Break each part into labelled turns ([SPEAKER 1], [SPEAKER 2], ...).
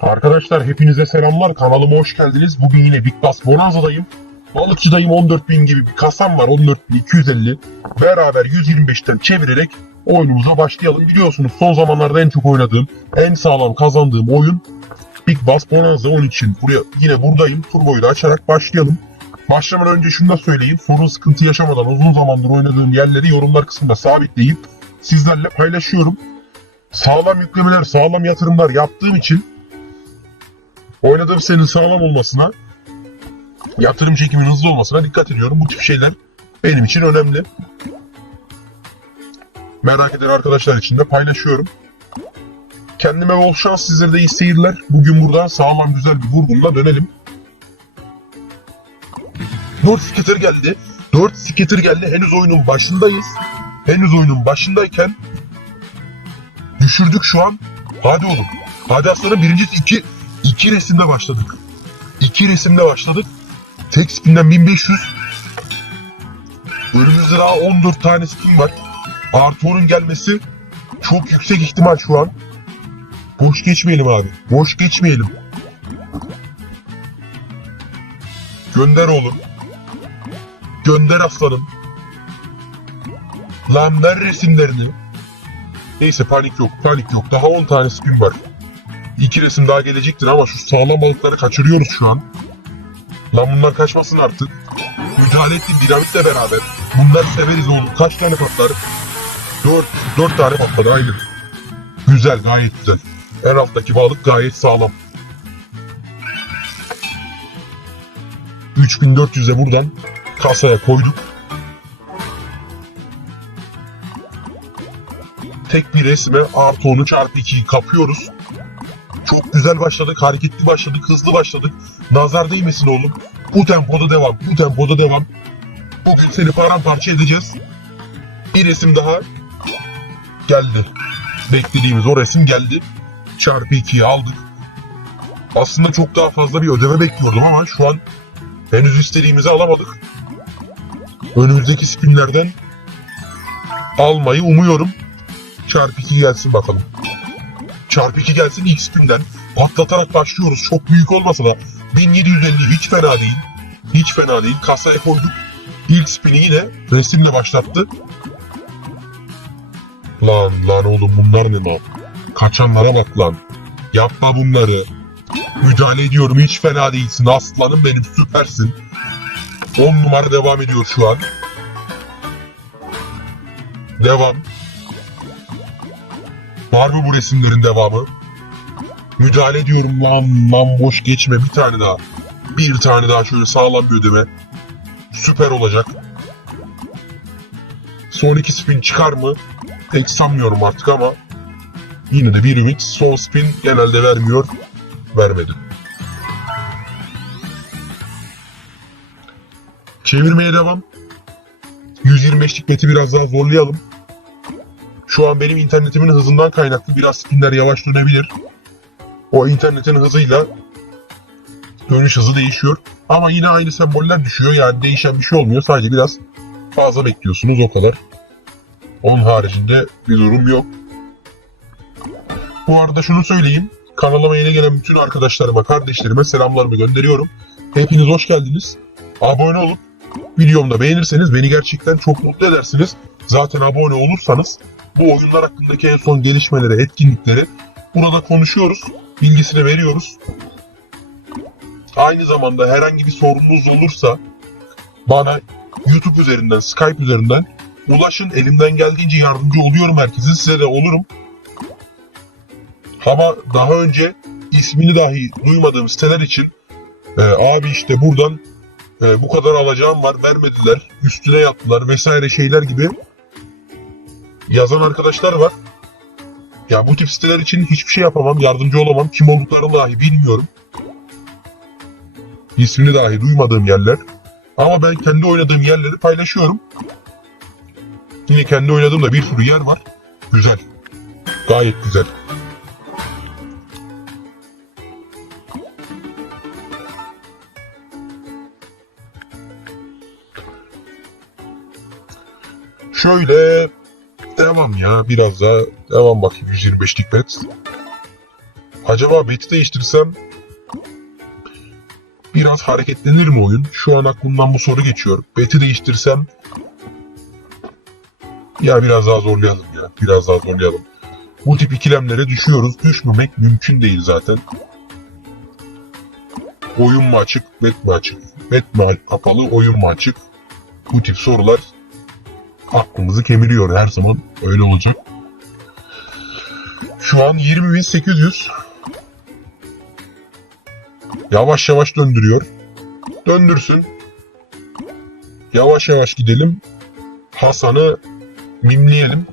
[SPEAKER 1] Arkadaşlar hepinize selamlar. Kanalıma hoş geldiniz. Bugün yine Big Bass Bonanza'dayım. Balıkçıdayım 14.000 gibi bir kasam var 14.250. Beraber 125'ten çevirerek oyunumuza başlayalım. Biliyorsunuz son zamanlarda en çok oynadığım, en sağlam kazandığım oyun Big Bass Bonanza. Onun için buraya yine buradayım. Turboyu da açarak başlayalım. Başlamadan önce şunu da söyleyeyim. Sorun sıkıntı yaşamadan uzun zamandır oynadığım yerleri yorumlar kısmında sabitleyip sizlerle paylaşıyorum. Sağlam yüklemeler, sağlam yatırımlar yaptığım için oynadığım senin sağlam olmasına, yatırım çekimin hızlı olmasına dikkat ediyorum. Bu tip şeyler benim için önemli. Merak eden arkadaşlar için de paylaşıyorum. Kendime bol şans, sizlere de iyi seyirler. Bugün buradan sağlam güzel bir vurgunla dönelim. 4 skater geldi. 4 skater geldi. Henüz oyunun başındayız. Henüz oyunun başındayken düşürdük şu an. Hadi oğlum. Hadi aslanım birincisi iki, iki resimde başladık. İki resimde başladık. Tek spinden 1500. Önümüzde daha 14 tane spin var. Artı onun gelmesi çok yüksek ihtimal şu an. Boş geçmeyelim abi. Boş geçmeyelim. Gönder oğlum. Gönder aslanım. Lan ver resimlerini. Neyse panik yok, panik yok. Daha 10 tane spin var. İki resim daha gelecektir ama şu sağlam balıkları kaçırıyoruz şu an. Lan bunlar kaçmasın artık. Müdahale ettim dinamitle beraber. Bunlar severiz oğlum. Kaç tane patlar? 4, 4 tane patladı aynen. Güzel, gayet güzel. En alttaki balık gayet sağlam. 3400'e buradan kasaya koyduk. Tek bir resme artı 10'u çarpı 2'yi kapıyoruz. Çok güzel başladık, hareketli başladık, hızlı başladık. Nazar değmesin oğlum. Bu tempoda devam, bu tempoda devam. Bugün seni paramparça edeceğiz. Bir resim daha geldi. Beklediğimiz o resim geldi. Çarpı 2'yi aldık. Aslında çok daha fazla bir ödeme bekliyordum ama şu an henüz istediğimizi alamadık. Önümüzdeki spinlerden almayı umuyorum. Çarpı 2 gelsin bakalım. Çarpı 2 gelsin ilk spinden. Patlatarak başlıyoruz. Çok büyük olmasa da 1750 hiç fena değil. Hiç fena değil. Kasaya koyduk. İlk spini yine resimle başlattı. Lan lan oğlum bunlar ne lan? Kaçanlara bak lan. Yapma bunları. Müdahale ediyorum hiç fena değilsin. Aslanım benim süpersin. 10 numara devam ediyor şu an. Devam. Var mı bu resimlerin devamı? Müdahale ediyorum lan lan boş geçme bir tane daha. Bir tane daha şöyle sağlam bir ödeme. Süper olacak. Son iki spin çıkar mı? Pek sanmıyorum artık ama yine de bir ümit. Son spin genelde vermiyor. Vermedi. Çevirmeye devam. 125'lik beti biraz daha zorlayalım. Şu an benim internetimin hızından kaynaklı biraz spinler yavaş dönebilir. O internetin hızıyla dönüş hızı değişiyor. Ama yine aynı semboller düşüyor. Yani değişen bir şey olmuyor. Sadece biraz fazla bekliyorsunuz o kadar. Onun haricinde bir durum yok. Bu arada şunu söyleyeyim. Kanalıma yeni gelen bütün arkadaşlarıma, kardeşlerime selamlarımı gönderiyorum. Hepiniz hoş geldiniz. Abone olup videomu da beğenirseniz beni gerçekten çok mutlu edersiniz. Zaten abone olursanız bu oyunlar hakkındaki en son gelişmeleri, etkinlikleri burada konuşuyoruz. Bilgisini veriyoruz. Aynı zamanda herhangi bir sorununuz olursa bana YouTube üzerinden, Skype üzerinden ulaşın. Elimden geldiğince yardımcı oluyorum herkese. Size de olurum. Ama daha önce ismini dahi duymadığım siteler için e, abi işte buradan e, bu kadar alacağım var vermediler, üstüne yaptılar vesaire şeyler gibi yazan arkadaşlar var. Ya bu tip siteler için hiçbir şey yapamam, yardımcı olamam. Kim olduklarını dahi bilmiyorum. İsmini dahi duymadığım yerler. Ama ben kendi oynadığım yerleri paylaşıyorum. Yine kendi oynadığım da bir sürü yer var. Güzel. Gayet güzel. Şöyle devam ya biraz daha devam bakayım 125'lik bet. Acaba beti değiştirsem biraz hareketlenir mi oyun? Şu an aklımdan bu soru geçiyor. Beti değiştirsem ya biraz daha zorlayalım ya. Biraz daha zorlayalım. Bu tip ikilemlere düşüyoruz. Düşmemek mümkün değil zaten. Oyun mu açık, bet mi açık? Bet mi kapalı, oyun mu açık? Bu tip sorular aklımızı kemiriyor. Her zaman öyle olacak. Şu an 20.800. Yavaş yavaş döndürüyor. Döndürsün. Yavaş yavaş gidelim. Hasan'ı mimleyelim.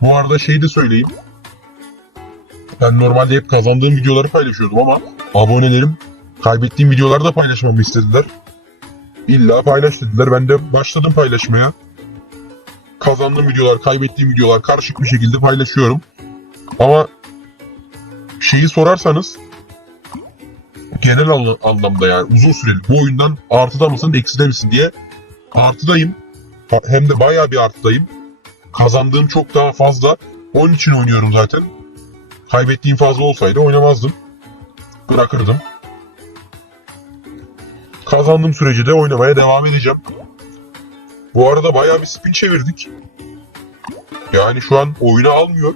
[SPEAKER 1] Bu arada şey de söyleyeyim. Ben normalde hep kazandığım videoları paylaşıyordum ama abonelerim kaybettiğim videoları da paylaşmamı istediler. İlla paylaş dediler. Ben de başladım paylaşmaya. Kazandığım videolar, kaybettiğim videolar karışık bir şekilde paylaşıyorum. Ama şeyi sorarsanız genel anla- anlamda yani uzun süreli bu oyundan artıda mısın ekside misin diye artıdayım. Hem de bayağı bir artıdayım. Kazandığım çok daha fazla. Onun için oynuyorum zaten. Kaybettiğim fazla olsaydı oynamazdım. Bırakırdım. Kazandığım sürece de oynamaya devam edeceğim. Bu arada bayağı bir spin çevirdik. Yani şu an oyuna almıyor.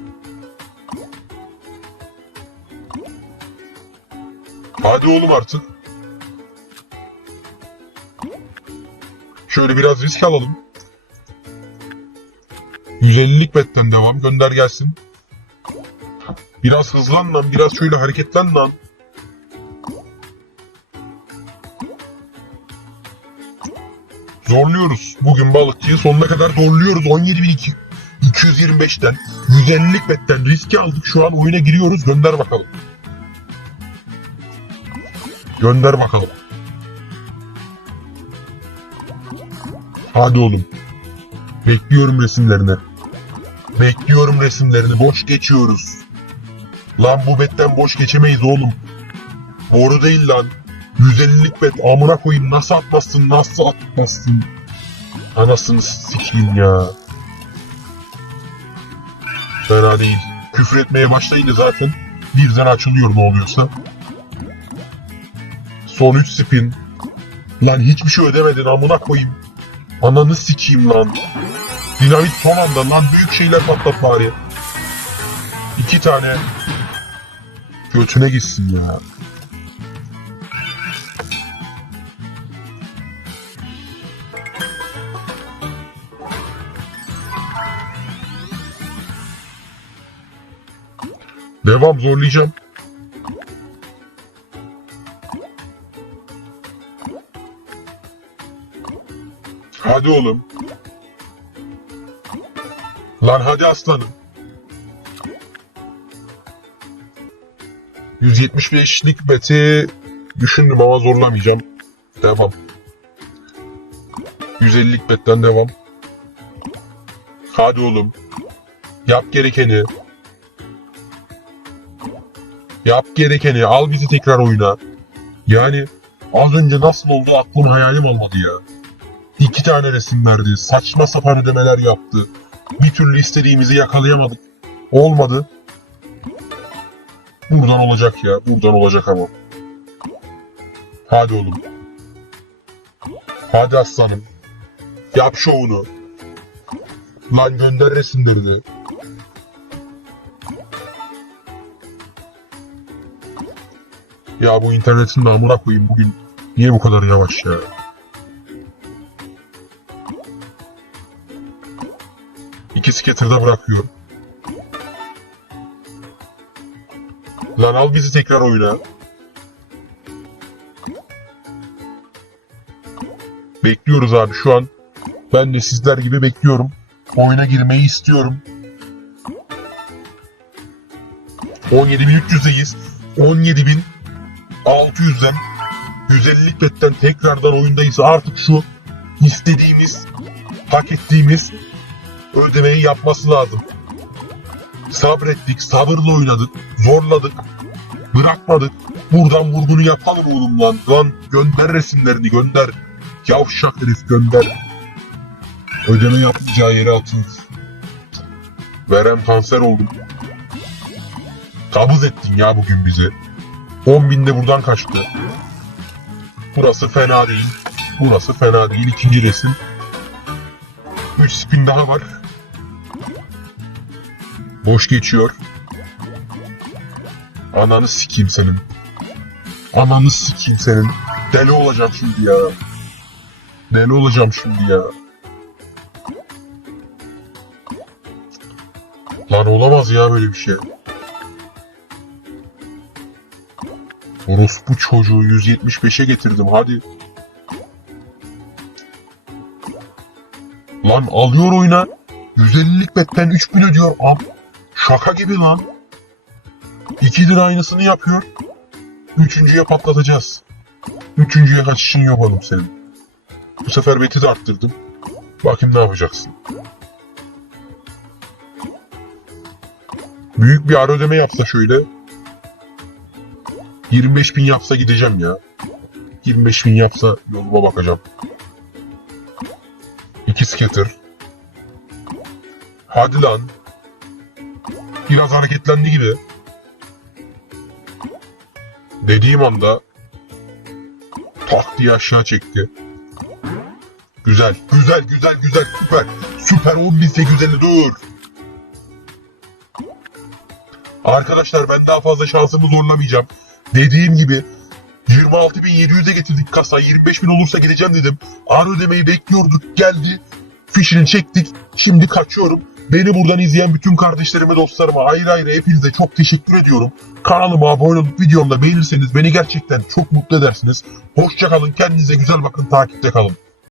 [SPEAKER 1] Hadi oğlum artık. Şöyle biraz risk alalım. 150'lik betten devam. Gönder gelsin. Biraz hızlan lan. Biraz şöyle hareketlen lan. Zorluyoruz. Bugün balıkçıyı sonuna kadar zorluyoruz. 17.225'ten 150'lik betten riski aldık. Şu an oyuna giriyoruz. Gönder bakalım. Gönder bakalım. Hadi oğlum. Bekliyorum resimlerini. Bekliyorum resimlerini. Boş geçiyoruz. Lan bu betten boş geçemeyiz oğlum. Doğru değil lan. 150'lik bet amına koyayım nasıl atmazsın nasıl atmazsın. Anasını sikeyim ya. Fena değil. Küfür etmeye başlayınca zaten birden açılıyor ne oluyorsa. Son 3 spin. Lan hiçbir şey ödemedin amına koyayım. Ananı sikeyim lan. Dinamit son anda lan büyük şeyler patlat bari. İki tane. Götüne gitsin ya. Devam zorlayacağım. Hadi oğlum. Lan hadi aslanım. 175'lik beti düşündüm ama zorlamayacağım. Devam. 150'lik betten devam. Hadi oğlum. Yap gerekeni. Yap gerekeni. Al bizi tekrar oyuna. Yani az önce nasıl oldu aklım hayalim almadı ya. İki tane resim verdi. Saçma sapan ödemeler yaptı. Bir türlü istediğimizi yakalayamadık. Olmadı. Buradan olacak ya. Buradan olacak ama. Hadi oğlum. Hadi aslanım. Yap şovunu. Lan gönder resimlerini. Ya bu internetin namına koyayım bugün. Niye bu kadar yavaş ya? İki skater'da bırakıyor. Lan al bizi tekrar oyuna. Bekliyoruz abi şu an. Ben de sizler gibi bekliyorum. Oyuna girmeyi istiyorum. 17.300'deyiz. 17.600'den 150'lik betten tekrardan oyundayız. Artık şu istediğimiz, hak ettiğimiz ödemeyi yapması lazım. Sabrettik, sabırla oynadık, zorladık, bırakmadık. Buradan vurgunu yapalım oğlum lan. Lan gönder resimlerini gönder. Yavşak herif gönder. Ödeme yapmayacağı yere atın. Verem kanser oldum. Kabız ettin ya bugün bizi. 10 binde buradan kaçtı. Burası fena değil. Burası fena değil. İkinci resim. 3 spin daha var. Boş geçiyor. Ananı sikeyim senin. Ananı sikeyim senin. Deli olacağım şimdi ya. Deli olacağım şimdi ya. Lan olamaz ya böyle bir şey. Orospu çocuğu 175'e getirdim hadi. Lan alıyor oyuna. 150'lik betten 3000 ödüyor. Al. Şaka gibi lan. 2 lira aynısını yapıyor. Üçüncüye patlatacağız. Üçüncüye kaçışın yok oğlum senin. Bu sefer beti de arttırdım. Bakayım ne yapacaksın. Büyük bir ara ödeme yapsa şöyle. 25 bin yapsa gideceğim ya. 25 bin yapsa yoluma bakacağım. İki skater. Hadi lan. Biraz hareketlendi gibi. Dediğim anda tak diye aşağı çekti. Güzel, güzel, güzel, güzel, süper. Süper 10.850 dur. Arkadaşlar ben daha fazla şansımı zorlamayacağım. Dediğim gibi 26.700'e getirdik kasa. 25.000 olursa gideceğim dedim. Ağır ödemeyi bekliyorduk. Geldi. Fişini çektik. Şimdi kaçıyorum. Beni buradan izleyen bütün kardeşlerime, dostlarıma ayrı ayrı hepinize çok teşekkür ediyorum. Kanalıma abone olup videomda beğenirseniz beni gerçekten çok mutlu edersiniz. Hoşçakalın. Kendinize güzel bakın. Takipte kalın.